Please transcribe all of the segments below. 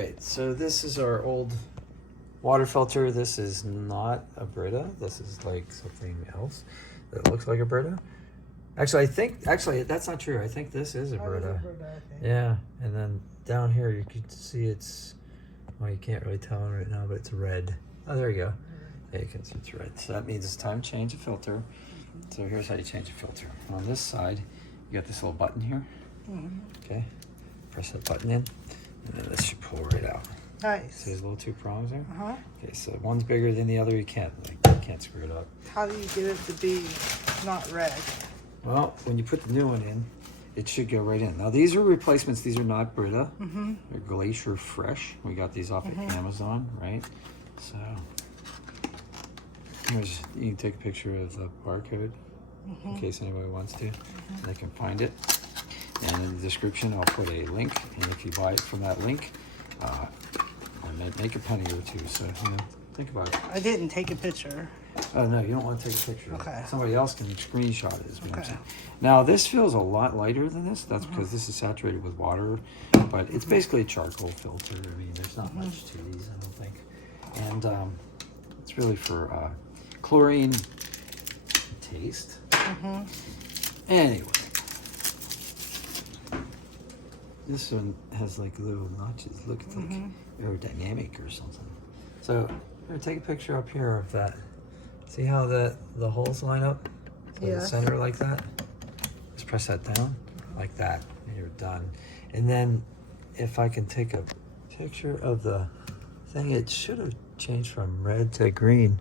right, so this is our old water filter. This is not a Brita. This is like something else that looks like a Brita. Actually, that's not true. I think this is a Brita. Yeah, and then down here you can see it's, well, you can't really tell right now, but it's red. Oh, there you go. Yeah, you can see it's red. So that means it's time to change a filter. So here's how you change a filter. On this side, you got this little button here. Okay, press that button in, and then this should pull right out. Nice. See those little two prongs there? Uh-huh. Okay, so one's bigger than the other. You can't screw it up. How do you get it to be not red? Well, when you put the new one in, it should go right in. Now these are replacements. These are not Brita. They're GLACIER Fresh. We got these off of Amazon, right? So here's, you can take a picture of the barcode in case anybody wants to. They can find it. And in the description, I'll put a link. And if you buy it from that link, I might make a penny or two. So, you know, think about it. I didn't take a picture. Oh, no, you don't want to take a picture. Okay. Somebody else can screenshot it, is what I'm saying. Now, this feels a lot lighter than this. That's because this is saturated with water. But it's basically a charcoal filter. I mean, there's not much to these, I don't think. And it's really for chlorine taste. Anyway. This one has like little notches. Look, it's like aerodynamic or something. So, here, take a picture up here of that. See how the holes line up? So the center like that. Just press that down like that, and you're done. And then, if I can take a picture of the thing, it should have changed from red to green,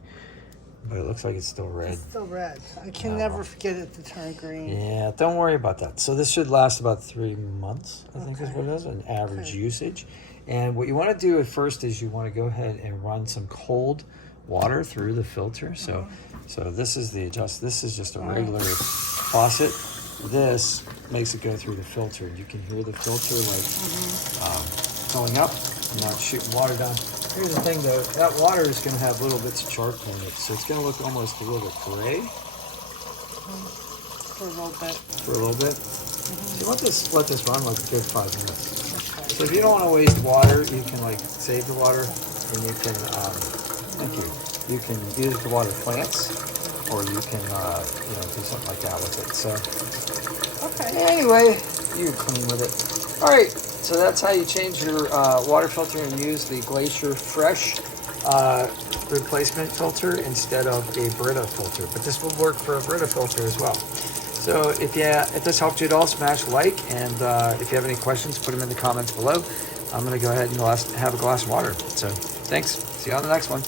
but it looks like it's still red. It's still red. I can never forget it to turn green. Yeah, don't worry about that. So this should last about 3 months, I think is what it is, an average usage. And what you want to do at first is you want to go ahead and run some cold water through the filter. So this is the this is just a regular faucet. This makes it go through the filter. You can hear the filter like filling up and not shooting water down. Here's the thing though, that water is going to have little bits of charcoal in it, so it's going to look almost a little bit gray. For a little bit. For a little bit. So you want this, let this run like a good 5 minutes. So if you don't want to waste water, you can like save the water, and you can, you can use it to water plants, or you can, you know, do something like that with it. So, anyway, you clean with it. All right. So that's how you change your water filter and use the GLACIER Fresh replacement filter instead of a Brita filter. But this will work for a Brita filter as well. So if this helped you at all, smash like. And if you have any questions, put them in the comments below. I'm going to go ahead and have a glass of water. So thanks. See you on the next one.